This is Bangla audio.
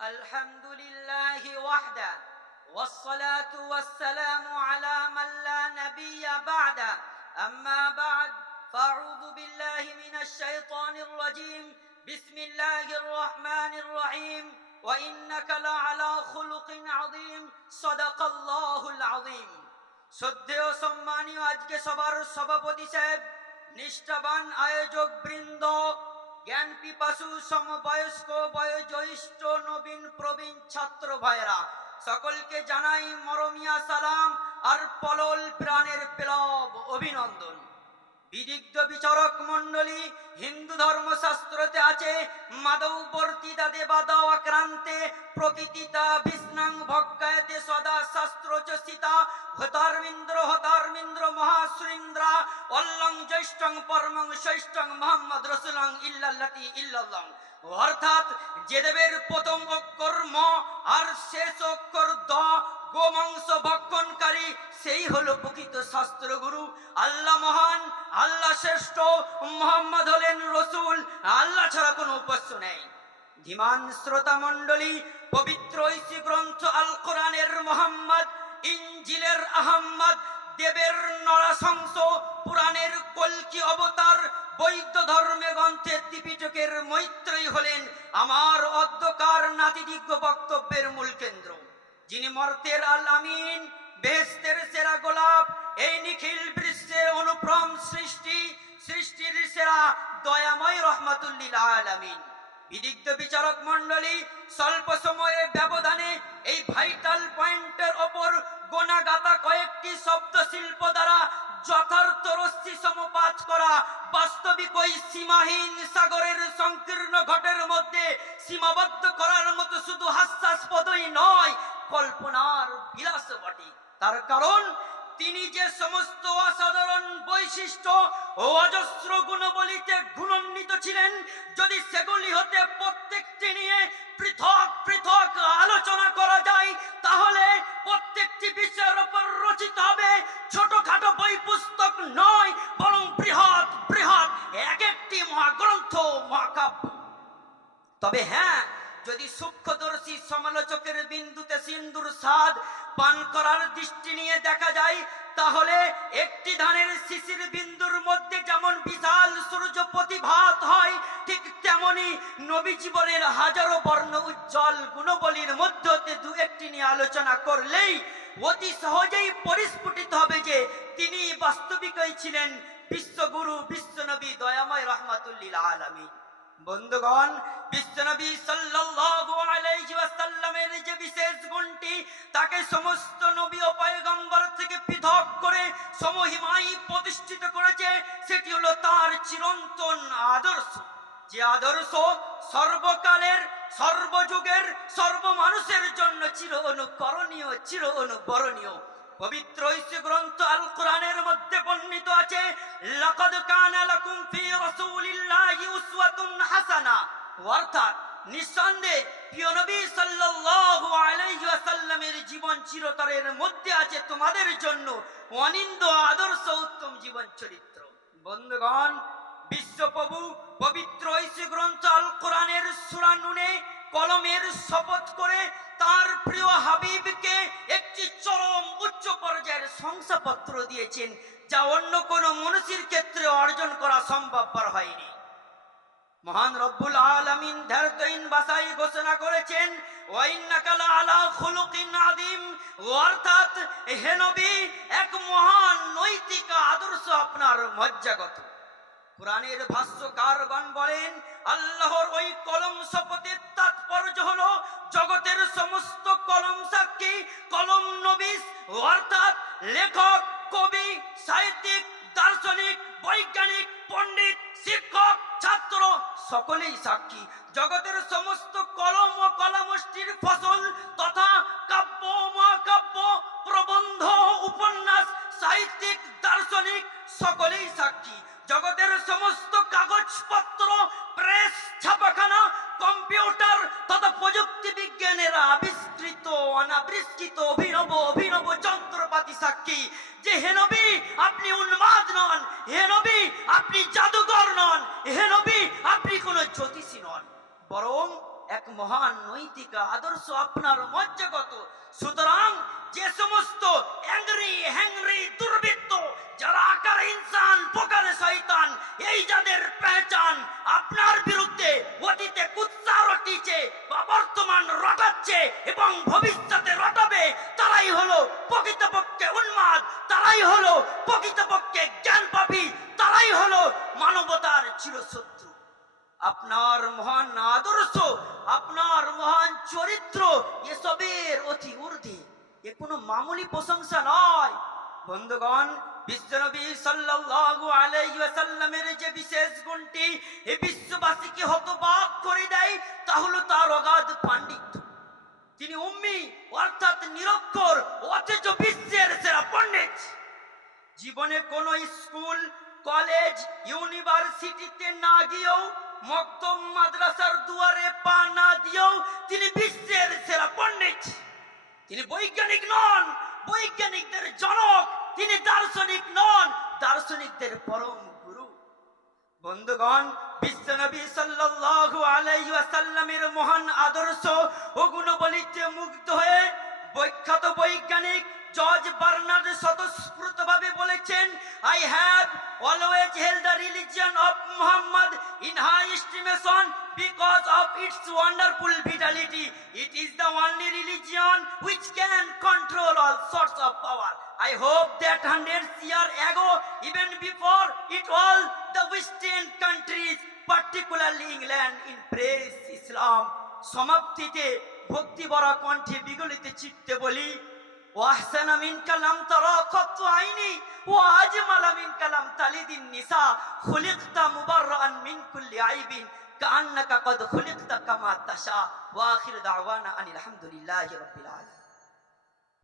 الحمد لله وحده والصلاة والسلام على من لا نبي بعده أما بعد فأعوذ بالله من الشيطان الرجيم بسم الله الرحمن الرحيم وإنك لعلى خلق عظيم صدق الله العظيم শ্রদ্ধেয় সম্মানীয় আজকে সবার সভাপতি সাহেব নিষ্ঠাবান আয়োজক বৃন্দ জ্ঞান পিপাসু সমবয়স্ক বয়োজ্যেষ্ঠ নবীন প্রবীণ ছাত্র ভাইরা সকলকে জানাই মরমিয়া সালাম আর পলল প্রাণের প্লব অভিনন্দন। বিদিগ্ধ বিচারক মণ্ডলী হিন্দু ধর্মশাস্ত্রতে আছে মাদৌবর্তিতা দেবাদা আক্রান্তে প্রকৃতিতা বিষ্ণাং ভক্কায়তে সদা শাস্ত্র চসিতা হতার্মিন্দ্র হতার্মিন্দ্র মহাসুরিন্দ্রা অল্লং জ্যৈষ্ঠং পরমং শ্রেষ্ঠং মোহাম্মদ রসুলং ইল্লাল্লাতি ইল্লাল্লাহ। অর্থাৎ যে দেবের প্রথম অক্ষর ম আর শেষ অক্ষর দ গোমাংস ভক্ষণকারী, সেই হলো প্রকৃত শাস্ত্রগুরু। আল্লাহ মহান, আল্লাহ শ্রেষ্ঠ, মোহাম্মদ হলেন রসুল, আল্লাহ ছাড়া কোনো উপাস্য নেই। ধীমান শ্রোতা মণ্ডলী, পবিত্র ঐশী গ্রন্থ আল কোরআনের মোহাম্মদ ইঞ্জিলের আহম্মদ দেবের নরাশংস পুরাণের কলকি অবতার বৈদ্য ধর্মে গ্রন্থের ত্রিপিটকের মৈত্রী হলেন আমার অধ্যকার নাতিদিজ্ঞ বক্তব্যের মূল কেন্দ্র। যিনি মর্তের আল আমিন সেরা গোলাপ, এই নিখিল বিশ্বে অনুপ্রম সৃষ্টি, সৃষ্টির সেরা দয়াময় রহমাতুল্লিল আলামিন। বিদিগ্ধ বিচারক মণ্ডলী স্বল্প সময়ের শিল্প দ্বারা যথার্থ রশ্মি সমপাত করা বাস্তবিক ওই সীমাহীন সাগরের সংকীর্ণ ঘটের মধ্যে সীমাবদ্ধ করার মতো শুধু হাস্যাস্পদই নয়, কল্পনার বিলাস বটে। তার কারণ, তিনি যে সমস্ত অসাধারণ বৈশিষ্ট্য ও অজস্র গুণবলিতে গুণান্বিত ছিলেন, যদি সেগুলি হতে প্রত্যেকটি নিয়ে পৃথক পৃথক আলোচনা করা যায় তাহলে প্রত্যেকটি বিষয়ের উপর রচিত হবে ছোটখাটো বই পুস্তক নয়, বরং বৃহৎ বৃহৎ, এক একটি মহাগ্রন্থ, মহাকাব্য। তবে হ্যাঁ যদি সূক্ষ্মদর্শী সমালোচকের বিন্দুতে সিন্দুর স্বাদ পান করার দৃষ্টি নিয়ে দেখা যায়, তাহলে একটি ধানের শিশির বিন্দুর মধ্যে যেমন বিশাল সূর্য প্রতিভাত নবী জীবনের হাজারো বর্ণ উজ্জ্বল গুণবলীর মধ্য হতে দু একটি নিয়ে আলোচনা করলেই অতি সহজেই পরিস্ফুটিত হবে যে তিনি বাস্তবিকই ছিলেন বিশ্বগুরু, বিশ্বনবী দয়াময় রহমাতুল্লিল আলামিন। বন্ধুগণ, বিশ্বনবী সাল্লাল্লাহু আলাইহি ওয়াসাল্লামের যে বিশেষ গুণটি, তাকে সমস্ত নবী ও পয়গম্বর থেকে পৃথক করে সমহিমাই প্রতিষ্ঠিত করেছে, সেটি হলো তার চিরন্তন আদর্শ। যে আদর্শ সর্বকালের, সর্বযুগের সর্ব মানুষের জন্য চির অনুকরণীয়, চির অনুবরণীয়। পবিত্র গ্রন্থ আল কোরআনের মধ্যে বর্ণিত আছে, লাকাদ কানা লাকুম ফি রাসূলিল্লাহি উসওয়াতুন হাসানা। অর্থাৎ নিঃসন্দেহে প্রিয় নবী সাল্লাল্লাহু আলাইহি ওয়াসাল্লামের জীবন চিরতরের মধ্যে আছে তোমাদের জন্য অনিন্দ আদর্শ উত্তম জীবন চরিত্র। বন্ধুগণ বিশ্বপ্রভু পবিত্র ঐশী গ্রন্থ আল কোরআনের সূরা নুনে, কলমের শপথ করে তার প্রিয় হাবিবকে একটি চরম উচ্চ পর্যায়ের শংসাপত্র দিয়েছেন, যা অন্য কোনো মনুষ্যের ক্ষেত্রে অর্জন করা সম্ভবপর হয়নি। মহান রব্বুল আলামিন ধারতইন ভাষায় ঘোষণা করেছেন আদিম অর্থাৎ হে নবী, এক মহান নৈতিক আদর্শ আপনার মজ্জাগত কোরআনের ভাষ্যকারগণ বলেন, আল্লাহর ওই কলম শপথের তাৎপর্য হলো জগতের সমস্ত কলম সাক্ষী, কলম নবিস, অর্থাৎ লেখক, কবি, সাহিত্যিক, দার্শনিক, বৈজ্ঞানিক, পণ্ডিত, শিক্ষক, ছাত্র, সকলেই সাক্ষী। জগতের সমস্ত কলম ও কলামষ্টির ফসল তথা সকলেই সাক্ষী। জগতের সমস্ত কাগজপত্র প্রেস ছাপাখানা কম্পিউটার তথা প্রযুক্তি বিজ্ঞানের আবিষ্কৃত, অনাবিষ্কৃত, অভিনব অভিনব যন্ত্রপাতি সাক্ষী। যে হে নবী, আপনি উন্মাদ নন। হে নবী, আপনি জাদুকর নন। হে নবী, আপনি কোনো জ্যোতিষী নন। বরং এক মহান নৈতিক আদর্শ আপনার মজ্জাগত সুতরাং যে সমস্ত অ্যাংরি হ্যাংরি এই যাদের পেহচান আপনার বিরুদ্ধে অতীতে কুৎসা রটিছে বা বর্তমান রটাচ্ছে এবং ভবিষ্যতে রটাবে, তারাই হলো প্রকৃতপক্ষে উন্মাদ, তারাই হলো প্রকৃতপক্ষে জ্ঞান পাপী তারাই হলো মানবতার চিরশত্রু। আপনার মহান আদর্শ, আপনার মহান চরিত্র এসবের অতি ঊর্ধ্বে। এ কোনো মামুলি প্রশংসা নয়। বন্ধুগণ, বিশ্বনবী সাল্লাল্লাহু আলাইহি ওয়াসাল্লামের যে বিশেষ গুণটি এই বিশ্ববাসীকে হতবাক করে দেয়, তা হলো তার অগাধ পাণ্ডিত্য। তিনি উম্মি, অর্থাৎ নিরক্ষর, অথচ বিশ্বের সেরা পণ্ডিত। জীবনে কোনো স্কুল, কলেজ, ইউনিভার্সিটিতে না গিয়েও মক্তব মাদ্রাসার দুয়ারে পা না দিয়েও তিনি বিশ্বের সেরা পণ্ডিত। তিনি বৈজ্ঞানিক নন বৈজ্ঞানিকদের জনক, তিনি দার্শনিক নন, দার্শনিকদের পরম গুরু। বন্ধুগণ, বিশ্বনবী মহান আদর্শ ও গুণবলিতে মুগ্ধ হয়ে বিখ্যাত বৈজ্ঞানিক জর্জ বার্নার্ড স্বতঃস্ফূর্তভাবে বলেছেন I have always held the religion of Muhammad in high estimation because of its wonderful vitality. It is the only religion which can control all sorts of power. I hope that hundreds years ago, even before it all, the Western countries, particularly England, praise Islam. সমাপ্তিতে ভক্তি ভরা কণ্ঠে বিগলিতে চিত্তে বলি وأحسن منك لم ترى قط عيني وأجمل منك لم تلد النساء. خلقت مبرئا من كل عيب كأنك قد خلقت كما تشاء. وآخر دعوانا أن الحمد لله رب العالمين.